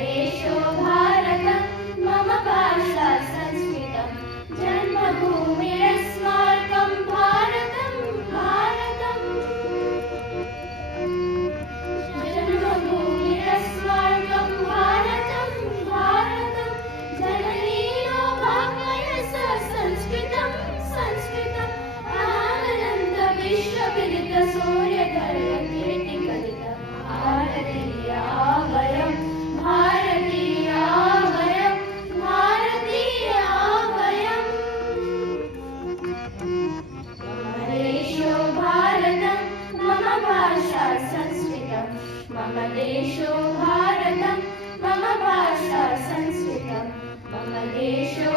देशो भारतं मम भाषा संस्कृतं जन्मभूमिरस्माकं भारतं भारतम् जन्मभूमिरस्माकं भारतं भारतं जननीनो भाग्यस संस्कृतं संस्कृतम् आनन्द विश्वविदित सूर्यधर्मकीर्तिकलित भारतीया वयं भारतीया वयं भारतीया वयम् मम देशो भारतं मम भाषा संस्कृतं मम देशो भारतं मम भाषा संस्कृतं मम देशो